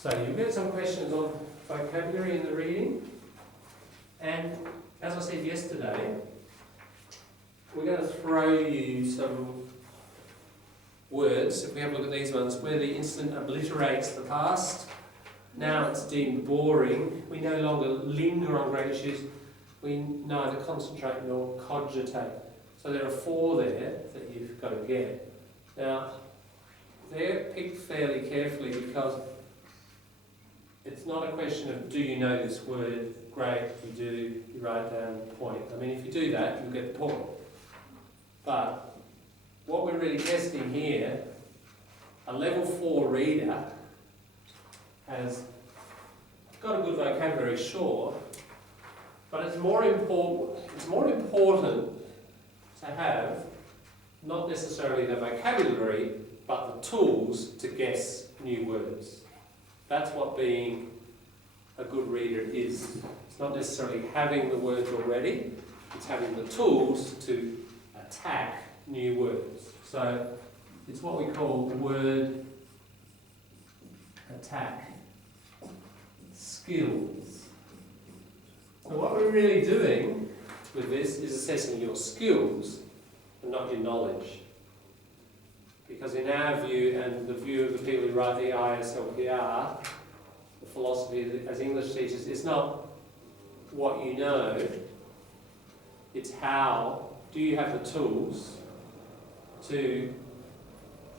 So you'll get some questions on vocabulary in the reading, and as I said yesterday, we're going to throw you some words. If we have a look at these ones, where the instant obliterates the past, now it's deemed boring, we no longer linger on great issues, we neither concentrate nor cogitate. So there are 4 there that you've got to get. Now, they're picked fairly carefully because it's not a question of do you know this word, great, you do, you write down the point. I mean, if you do that, you'll get the point. But what we're really testing here, a level 4 reader has got a good vocabulary, sure, but it's more important to have not necessarily the vocabulary, but the tools to guess new words. That's what being a good reader is. It's not necessarily having the words already, it's having the tools to attack new words. So it's what we call word attack skills. So what we're really doing with this is assessing your skills and not your knowledge. Because in our view, and the view of the people who write the ISLPR, the philosophy as English teachers, it's not what you know, it's how do you have the tools to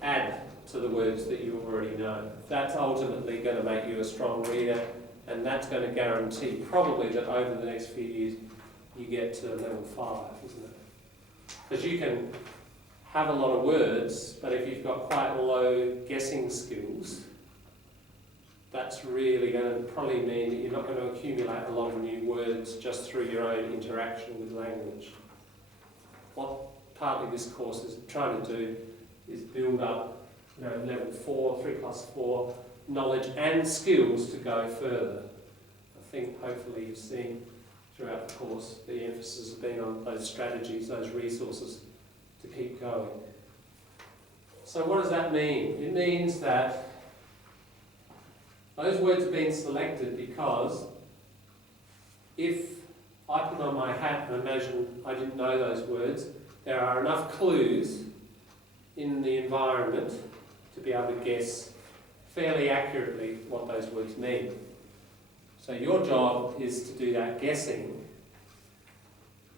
add to the words that you already know. That's ultimately going to make you a strong reader, and that's going to guarantee probably that over the next few years you get to level 5, isn't it? Because you can have a lot of words, but if you've got quite low guessing skills, that's really going to probably mean that you're not going to accumulate a lot of new words just through your own interaction with language. What partly this course is trying to do is build up, level 4, 3+4 knowledge and skills to go further. I think hopefully you've seen throughout the course the emphasis has been on those strategies, those resources to keep going. So what does that mean? It means that those words have been selected because if I put on my hat and imagine I didn't know those words, there are enough clues in the environment to be able to guess fairly accurately what those words mean. So your job is to do that guessing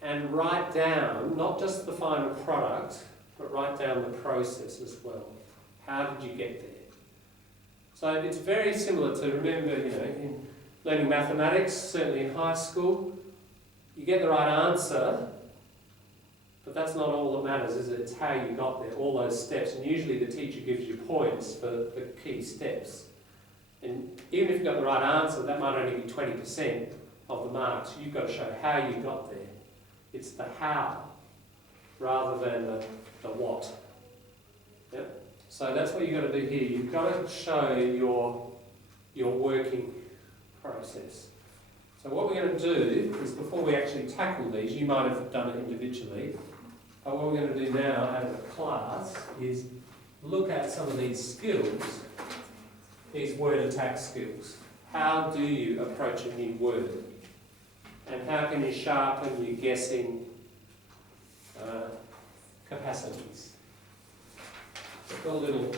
and write down not just the final product, but write down the process as well. How did you get there? So it's very similar to, remember, in learning mathematics, certainly in high school, you get the right answer, but that's not all that matters, is it? It's how you got there, all those steps. And usually the teacher gives you points for the key steps. And even if you've got the right answer, that might only be 20% of the marks. You've got to show how you got there. It's the how, rather than the what. Yep. So that's what you've got to do here. You've got to show your working process. So what we're going to do is, before we actually tackle these, you might have done it individually, but what we're going to do now as a class is look at some of these skills, these word attack skills. How do you approach a new word? And how can you sharpen your guessing capacities? I've got a little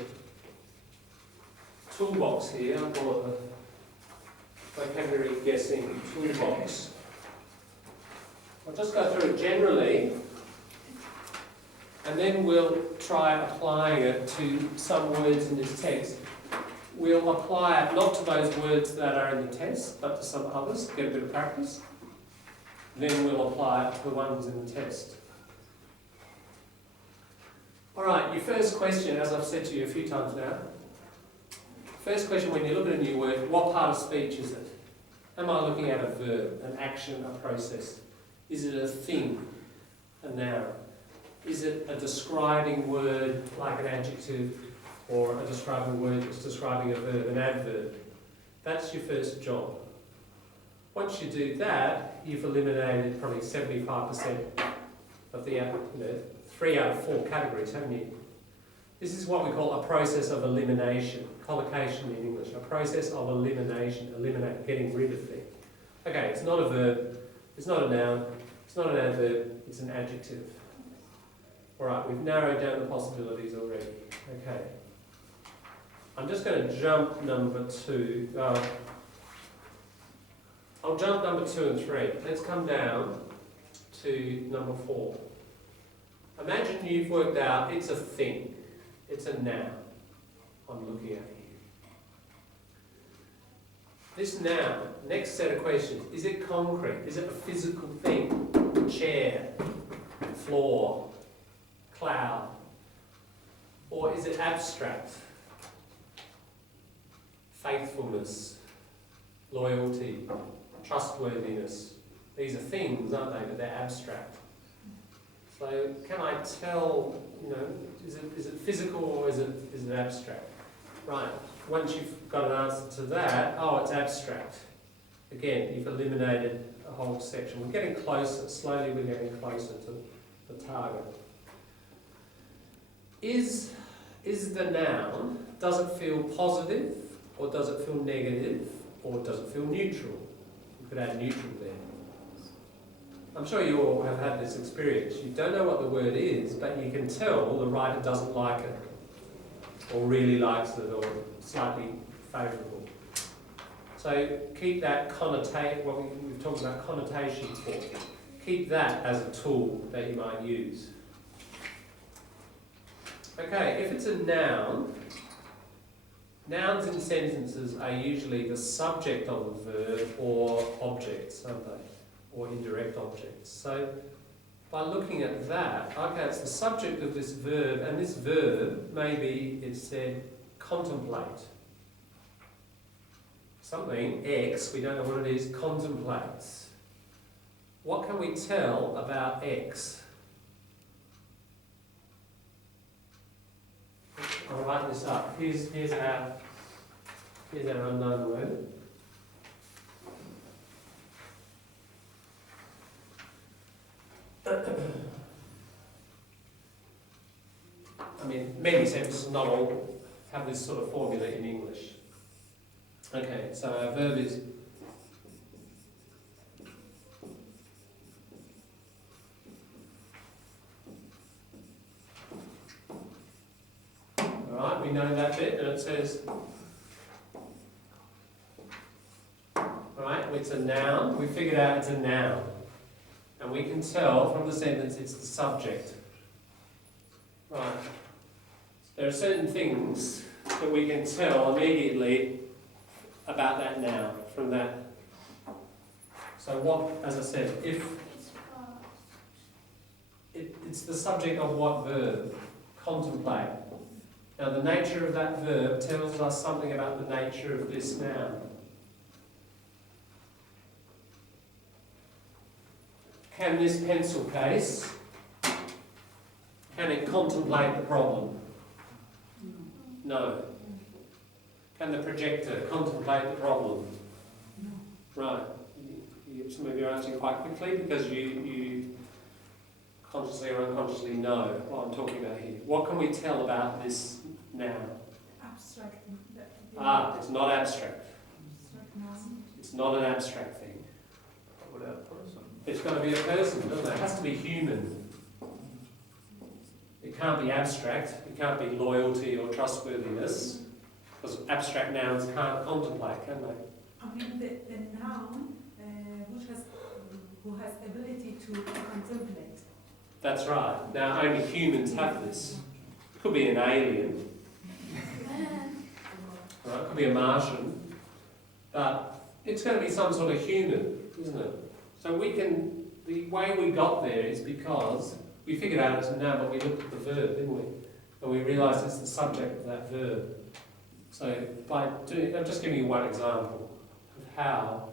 toolbox here. I call it a vocabulary guessing toolbox. I'll just go through it generally, and then we'll try applying it to some words in this text. We'll apply it not to those words that are in the test, but to some others, get a bit of practice. Then we'll apply it to the ones in the test. Alright, your first question, as I've said to you a few times now, first question when you look at a new word, what part of speech is it? Am I looking at a verb, an action, a process? Is it a thing, a noun? Is it a describing word like an adjective, or a describing word that's describing a verb, an adverb? That's your first job. Once you do that, you've eliminated probably 75% of the 3 out of 4 categories, haven't you? This is what we call a process of elimination, collocation in English, a process of elimination, getting rid of things. Okay, it's not a verb, it's not a noun, it's not an adverb, it's an adjective. Alright, we've narrowed down the possibilities already. Okay. I'm just going to jump number 2. I'll jump number 2 and 3. Let's come down to number 4. Imagine you've worked out it's a thing. It's a noun I'm looking at here. This noun, next set of questions, is it concrete? Is it a physical thing? Chair, floor, cloud? Or is it abstract? Faithfulness, loyalty, trustworthiness. These are things, aren't they? But they're abstract. So can I tell, is it physical or is it abstract? Right, once you've got an answer to that, it's abstract. Again, you've eliminated a whole section. We're getting closer, slowly we're getting closer to the target. Is the noun, does it feel positive or does it feel negative or does it feel neutral? You could add neutral there. I'm sure you all have had this experience. You don't know what the word is, but you can tell the writer doesn't like it, or really likes it, or slightly favourable. So keep that we've talked about connotations for. Keep that as a tool that you might use. Okay, if it's a noun, nouns in sentences are usually the subject of a verb or objects, aren't they? Or indirect objects. So by looking at that, okay, it's the subject of this verb, and this verb, maybe it said contemplate. Something, X, we don't know what it is, contemplates. What can we tell about X? I'll write this up. Here's our unknown word. I mean, many sentences, not all, have this sort of formula in English. Okay, so our verb is alright, we know that bit, and it says alright, it's a noun. We figured out it's a noun. And we can tell from the sentence it's the subject. Right. There are certain things that we can tell immediately about that noun from that. So what, as I said, if it's the subject of what verb? Contemplate. Now the nature of that verb tells us something about the nature of this noun. Can this pencil case, can it contemplate the problem? No. Can the projector contemplate the problem? No. Right. Some of you are answering quite quickly because you consciously or unconsciously know what I'm talking about here. What can we tell about this noun? Abstract. It's not abstract. It's not an abstract thing. What about a person? It's got to be a person, doesn't it? It has to be human. It can't be abstract. It can't be loyalty or trustworthiness, because abstract nouns can't contemplate, can they? I mean, the noun who has ability to contemplate. That's right. Now, only humans have this. It could be an alien. Right? It could be a Martian. But it's going to be some sort of human, isn't it? So the way we got there is because we figured out it's a noun, but we looked at the verb, didn't we? And we realised it's the subject of that verb. So I'm just giving you one example of how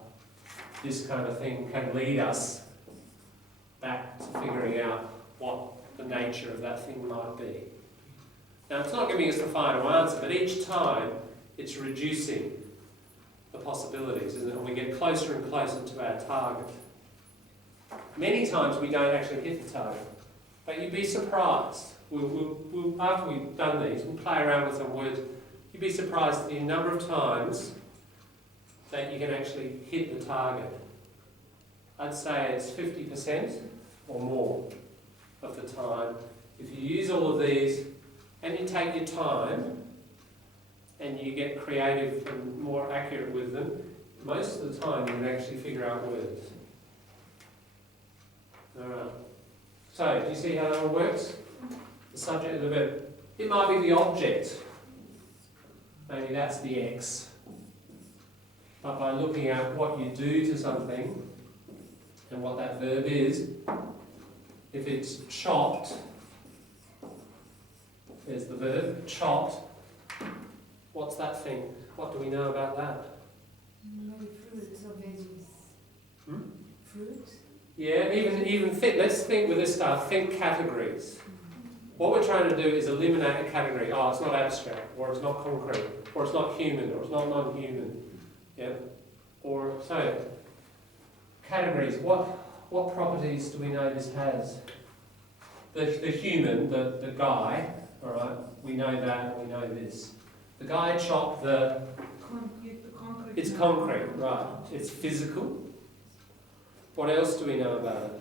this kind of thing can lead us back to figuring out what the nature of that thing might be. Now, it's not giving us the final answer, but each time it's reducing the possibilities, isn't it? And we get closer and closer to our target. Many times we don't actually hit the target, but you'd be surprised after we've done these, we'll play around with some words. You'd be surprised at the number of times that you can actually hit the target. I'd say it's 50% or more of the time. If you use all of these and you take your time and you get creative and more accurate with them, most of the time you can actually figure out words. Alright. So, do you see how that all works? The subject and the verb. It might be the object. Maybe that's the X. But by looking at what you do to something and what that verb is, if it's chopped, there's the verb, chopped. What's that thing? What do we know about that? Maybe fruits or veggies. Hmm? Fruit. Yeah, even think, let's think with this stuff, think categories. What we're trying to do is eliminate a category. Oh, it's not abstract, or it's not concrete, or it's not human, or it's not non-human. Yeah? Or, so, categories, what properties do we know this has? The human, the guy, alright, we know that, we know this. The guy chopped the... Concrete. It's concrete, right. It's physical. What else do we know about it?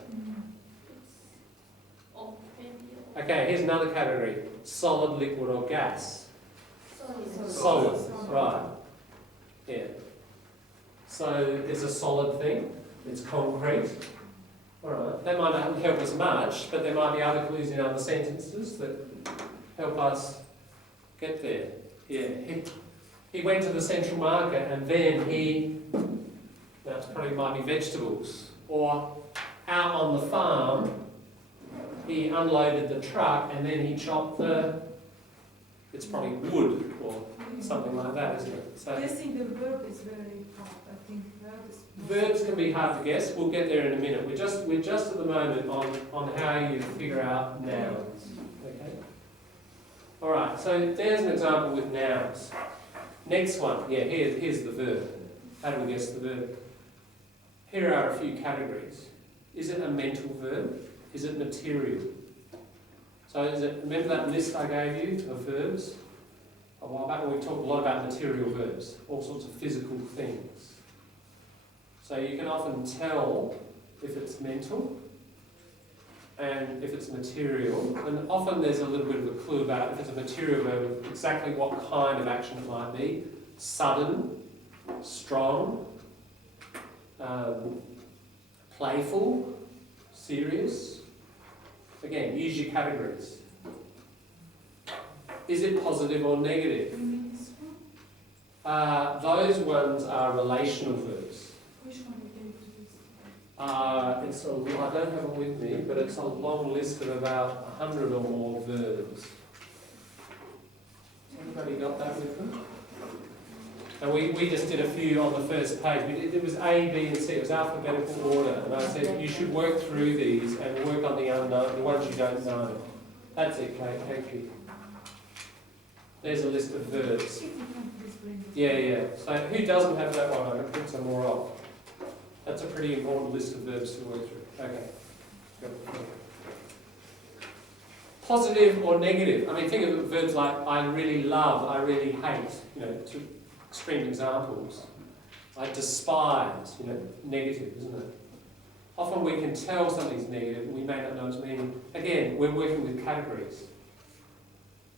Okay, here's another category. Solid, liquid or gas? Solid, right. Yeah. So it's a solid thing. It's concrete. Alright. That might not help us much, but there might be other clues in other sentences that help us get there. Yeah. He went to the central market and then that probably might be vegetables. Or out on the farm, he unloaded the truck and then he chopped it's probably wood or something like that, isn't it? So Guessing the verb is very hard. I think verb is... verbs can be hard to guess. We'll get there in a minute. We're just at the moment on how you figure out nouns. Okay. All right. So there's an example with nouns. Next one. Yeah. Here's the verb. How do we guess the verb? Here are a few categories. Is it a mental verb? Is it material? So remember that list I gave you of verbs? A while back we talked a lot about material verbs, all sorts of physical things. So you can often tell if it's mental and if it's material, and often there's a little bit of a clue about if it's a material verb, exactly what kind of action it might be. Sudden, strong, playful, serious. Again, use your categories. Is it positive or negative? You mean this one? Those ones are relational verbs. Which one you gave to this? I don't have it with me, but it's a long list of about 100 or more verbs. Anybody got that with them? And we just did a few on the first page. It was A, B and C. It was alphabetical order. And I said, you should work through these and work on the unknown, the ones you don't know. That's it, Kate. Thank you. There's a list of verbs. If you can please bring it. Yeah. So who doesn't have that one? I'm going to print some more off. That's a pretty important list of verbs to work through. Okay. Positive or negative? I mean, think of verbs like I really love, I really hate, two extreme examples. I despise, negative, isn't it? Often we can tell something's negative and we may not know its meaning. Again, we're working with categories.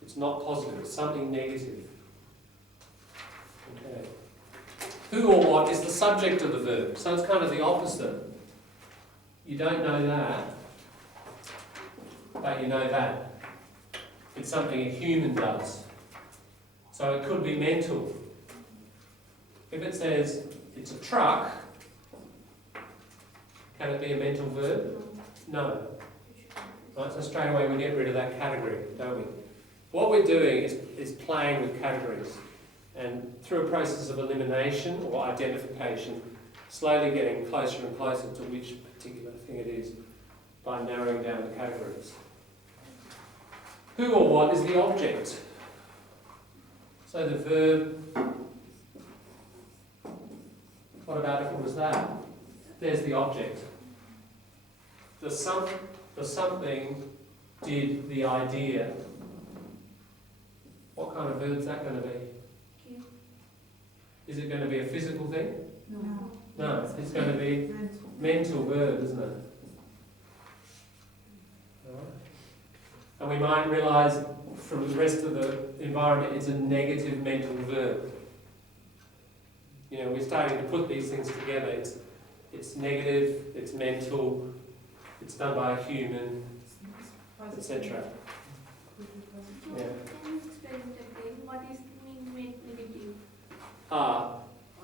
It's not positive, it's something negative. Okay. Who or what is the subject of the verb? So it's kind of the opposite. You don't know that, but you know that. It's something a human does. So it could be mental. If it says it's a truck, can it be a mental verb? No. Right, so straight away we get rid of that category, don't we? What we're doing is playing with categories, and through a process of elimination or identification, slowly getting closer and closer to which particular thing it is by narrowing down the categories. Who or what is the object? So the verb, what about if it was that? There's the object. The something did the idea, what kind of verb is that going to be? Okay. Is it going to be a physical thing? No. No, it's going to be mental verb, isn't it? Alright. And we might realise from the rest of the environment it's a negative mental verb. You know, we're starting to put these things together. It's negative, it's mental, it's done by a human, etc. So, Yeah. can you explain it again? What is the mean negative?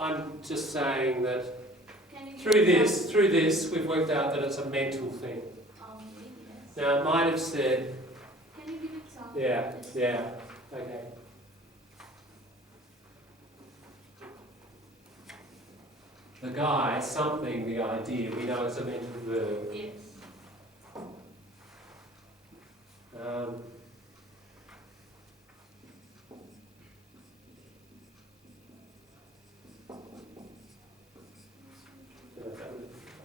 I'm just saying that Can you give through example? this, we've worked out that it's a mental thing. Yes. Now, it might have said, Can you give example? yeah, Yes. yeah, okay. The guy, something, the idea, we know it's a mental verb. Yes. Um,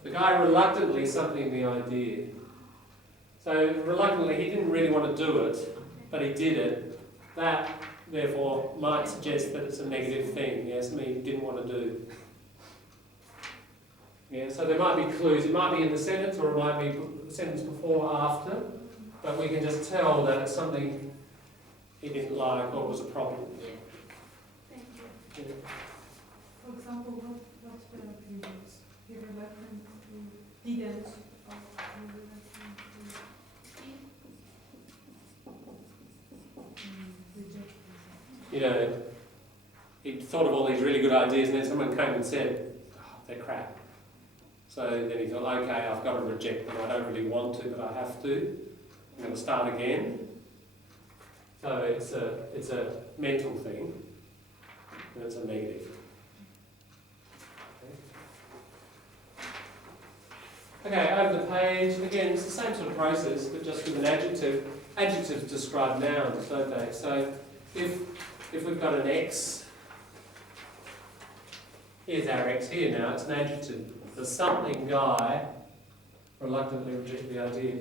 the guy reluctantly, something, the idea. So reluctantly, he didn't really want to do it, but he did it. That, therefore, might suggest that it's a negative thing, yeah, something he didn't want to do. Yeah, so there might be clues. It might be in the sentence, or it might be the sentence before or after, but we can just tell that it's something he didn't like or was a problem. Yeah. Thank you. Yeah. For example, what verb you use? He reluctantly didn't, or he reluctantly rejected. You know, he thought of all these really good ideas, and then someone came and said, oh, they're crap. So then he thought, okay, I've got to reject them. I don't really want to, but I have to. I'm going to start again. So it's a mental thing, and it's a negative. Okay, over the page, again, it's the same sort of process, but just with an adjective. Adjectives describe nouns, don't they? So if we've got an X, here's our X here now, it's an adjective. The something guy reluctantly rejected the idea.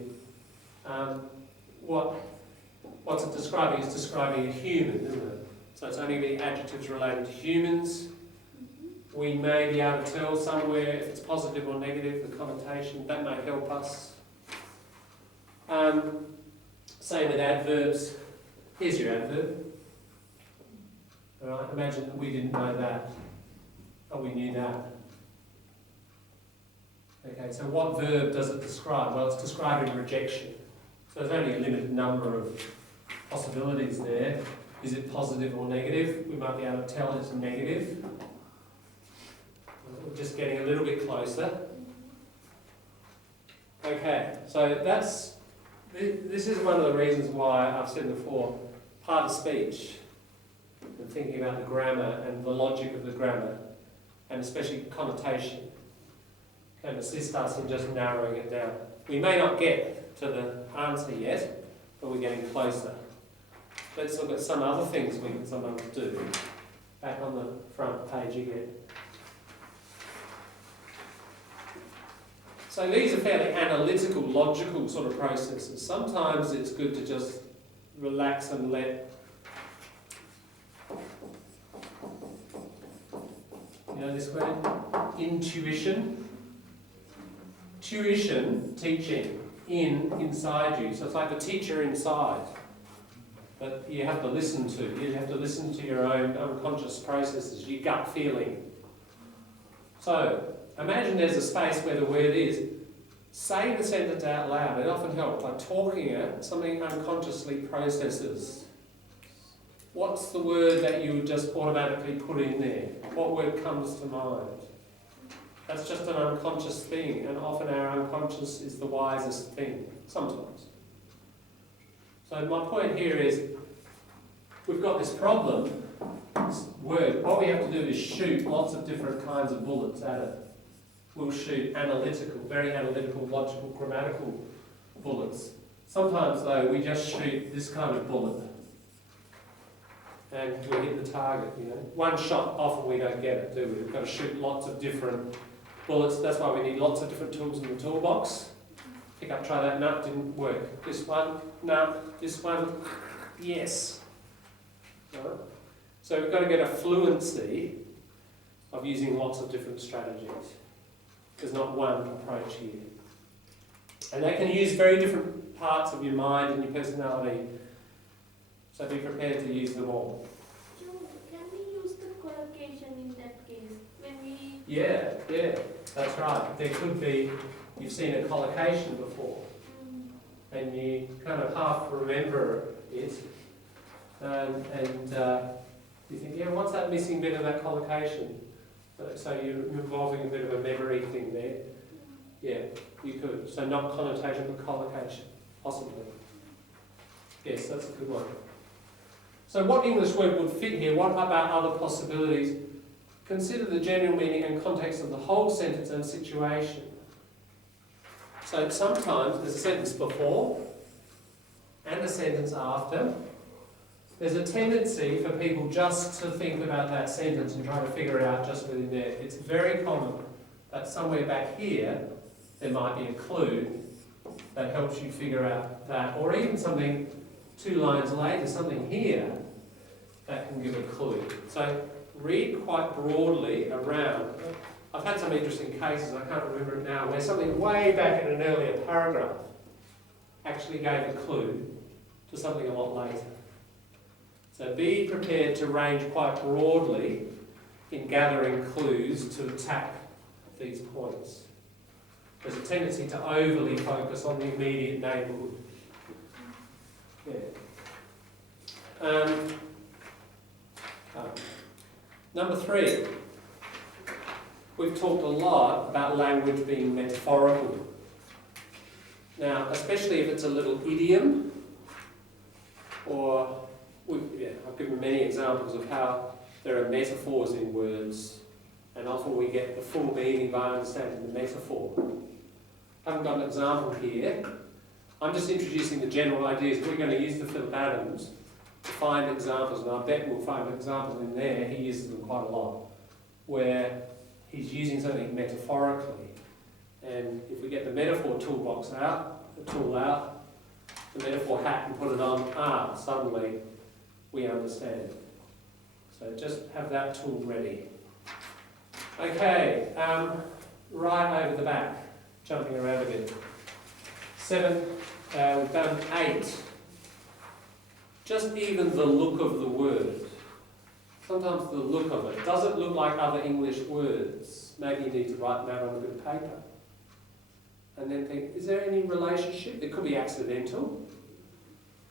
What's it describing? It's describing a human, isn't it? So it's only the adjectives related to humans. We may be able to tell somewhere if it's positive or negative, the connotation, that may help us. Same with adverbs. Here's your adverb. Alright, imagine that we didn't know that, but we knew that. Okay, so what verb does it describe? Well, it's describing rejection. So there's only a limited number of possibilities there. Is it positive or negative? We might be able to tell it's negative. We're just getting a little bit closer. Okay, so this is one of the reasons why I've said before, part of speech, and thinking about the grammar and the logic of the grammar, and especially connotation, can assist us in just narrowing it down. We may not get to the answer yet, but we're getting closer. Let's look at some other things we can sometimes do. Back on the front page again. So these are fairly analytical, logical sort of processes. Sometimes it's good to just relax and let, you know this word? Intuition. Tuition, teaching, inside you. So it's like the teacher inside that you have to listen to. You have to listen to your own unconscious processes, your gut feeling. So imagine there's a space where the word is. Say the sentence out loud. It often helps. Like talking it, something unconsciously processes. What's the word that you would just automatically put in there? What word comes to mind? That's just an unconscious thing, and often our unconscious is the wisest thing, sometimes. So my point here is, we've got this problem, this word. What we have to do is shoot lots of different kinds of bullets at it. We'll shoot analytical, very analytical, logical, grammatical bullets. Sometimes, though, we just shoot this kind of bullet, and we hit the target, you know. One shot, often we don't get it, do we? We've got to shoot lots of different bullets. That's why we need lots of different tools in the toolbox. pick up, try that, no, didn't work. This one, no, this one, yes. Right? So we've got to get a fluency of using lots of different strategies. There's not one approach here. And they can use very different parts of your mind and your personality, so be prepared to use them all. So, can we use the collocation in that case? When we... Yeah, that's right. There could be, you've seen a collocation before, and you kind of half remember it, and you think, yeah, what's that missing bit of that collocation? So you're involving a bit of a memory thing there. Yeah, you could. So not connotation, but collocation, possibly. Yes, that's a good one. So what English word would fit here? What about other possibilities? Consider the general meaning and context of the whole sentence and situation. So sometimes there's a sentence before and a sentence after. There's a tendency for people just to think about that sentence and try to figure it out just within there. It's very common that somewhere back here there might be a clue that helps you figure out that, or even something 2 lines later, something here that can give a clue. So read quite broadly around. I've had some interesting cases, I can't remember it now, where something way back in an earlier paragraph actually gave a clue to something a lot later. So be prepared to range quite broadly in gathering clues to attack these points. There's a tendency to overly focus on the immediate neighbourhood. Yeah. Number 3. We've talked a lot about language being metaphorical. Now, especially if it's a little idiom, or I've given many examples of how there are metaphors in words, and often we get the full meaning by understanding the metaphor. I haven't got an example here. I'm just introducing the general ideas. We're going to use the Philip Adams to find examples, and I bet we'll find examples in there, he uses them quite a lot, where he's using something metaphorically. And if we get the metaphor toolbox out, the tool out, the metaphor hat and put it on, suddenly we understand. So just have that tool ready. Okay, right over the back, jumping around a bit. 7, we've done 8. Just even the look of the word. Sometimes the look of it. Does it look like other English words? Maybe you need to write them out on a bit of paper. And then think, is there any relationship? It could be accidental.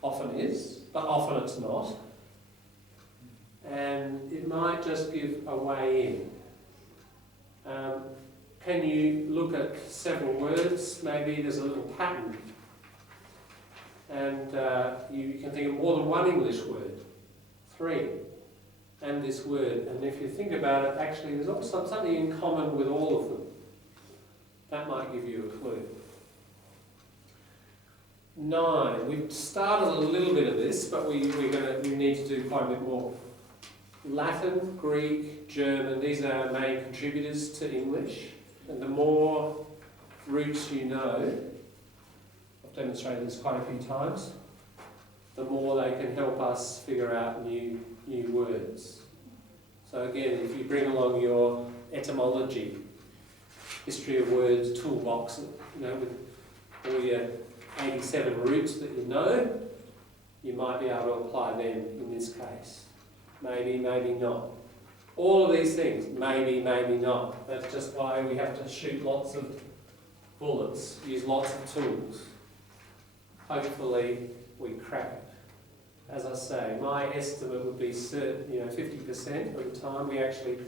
Often is, but often it's not. And it might just give a way in. Can you look at several words? Maybe there's a little pattern. And you can think of more than one English word. 3. And this word. And if you think about it, actually there's also something in common with all of them. That might give you a clue. 9. We've started a little bit of this, but we need to do quite a bit more. Latin, Greek, German, these are our main contributors to English. And the more roots you know, I've demonstrated this quite a few times, the more they can help us figure out new words. So again, if you bring along your etymology, history of words toolbox, with all your 87 roots that you know, you might be able to apply them in this case. Maybe, maybe not. All of these things, maybe, maybe not. That's just why we have to shoot lots of bullets, use lots of tools. Hopefully we crack it. As I say, my estimate would be 50% of the time we actually...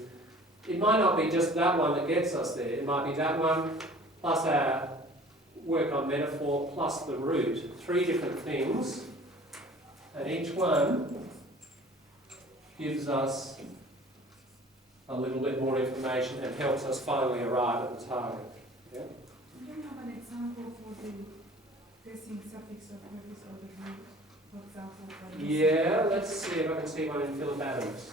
It might not be just that one that gets us there. It might be that one, plus our work on metaphor, plus the root. 3 different things. And each one gives us a little bit more information and helps us finally arrive at the target. Yeah? Do you have an example for the guessing suffix of purpose or the root? For example, yeah, let's see if I can see one in Philip Adams.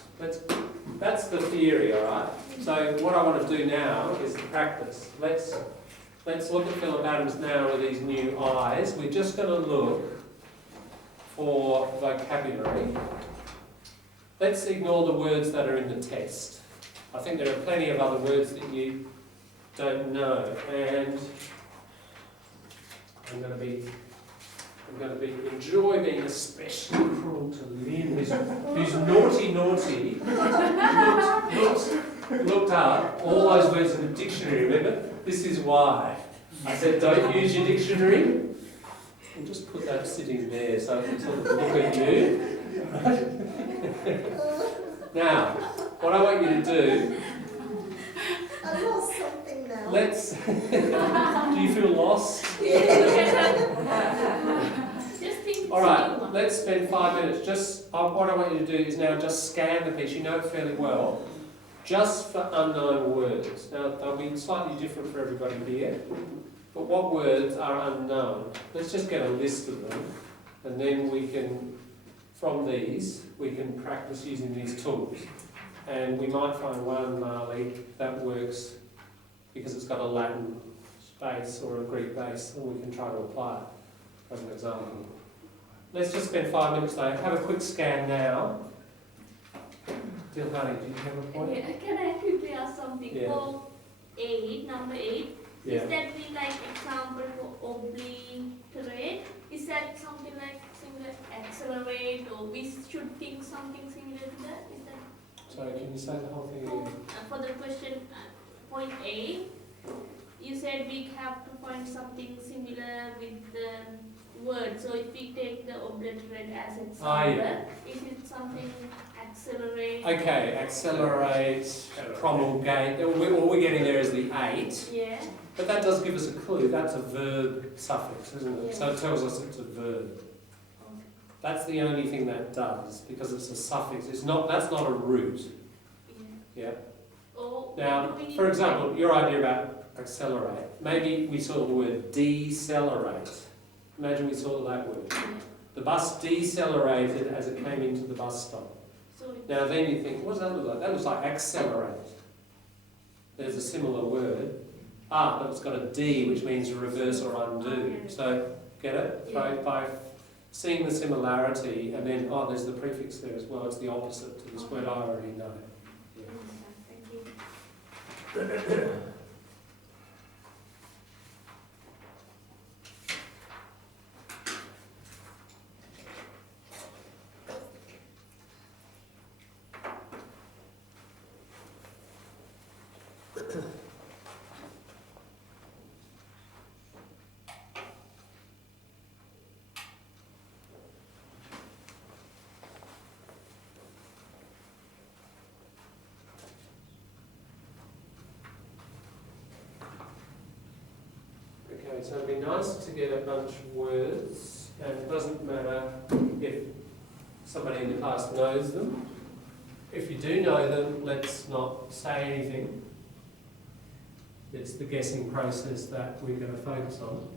That's the theory, all right? So what I want to do now is the practice. Let's let's look at Philip Adams now with these new eyes. We're just going to look for vocabulary. Let's ignore the words that are in the test. I think there are plenty of other words that you don't know, and I'm going to enjoy being especially cruel to Lynn, who's naughty, looked up all those words in the dictionary. Remember, this is why I said don't use your dictionary. We'll just put that sitting there so I can sort of look at you. Now, what I want you to do. I lost something now. Let's. Do you feel lost? All right, let's spend 5 minutes. Just what I want you to do is now just scan the piece. You know it fairly well. Just for unknown words. Now they'll be slightly different for everybody here. But what words are unknown? Let's just get a list of them, and then we can, from these, we can practice using these tools. And we might find one, Marley, that works because it's got a Latin base or a Greek base, and we can try to apply it as an example. Let's just spend 5 minutes though. Have a quick scan now. Dilhani, do you have a point? Yeah, can I quickly ask something? Yeah. For 8, number 8, Yeah. is that be like example for obliterate? Is that something like similar accelerate, or we should think something similar to that? Is that Sorry, can you say the whole thing for, again? for the question point A? You said we have to find something similar with the word. So if we take the obliterate as its Yeah. is it something accelerate? Okay, accelerate, promulgate. All we're getting there is the 8. Yeah. But that does give us a clue. That's a verb suffix, isn't it? Yeah. So it tells us it's a verb. That's the only thing that does, because it's a suffix. It's not. That's not a root. Yeah. Yeah. Oh, Now, what do we need for to example, your idea about accelerate. Maybe we saw the word decelerate. Imagine we saw that word. Yeah. The bus decelerated as it came into the bus stop. So it- Now then you think, what does that look like? That looks like accelerate. There's a similar word. But it's got a D, which means reverse or undo. So, get it? Yeah. By seeing the similarity, and then, there's the prefix there as well. It's the opposite to this word I already know. Yeah. Thank you. Okay, so it'd be nice to get a bunch of words, and it doesn't matter if somebody in the class knows them. If you do know them, let's not say anything. It's the guessing process that we're going to focus on.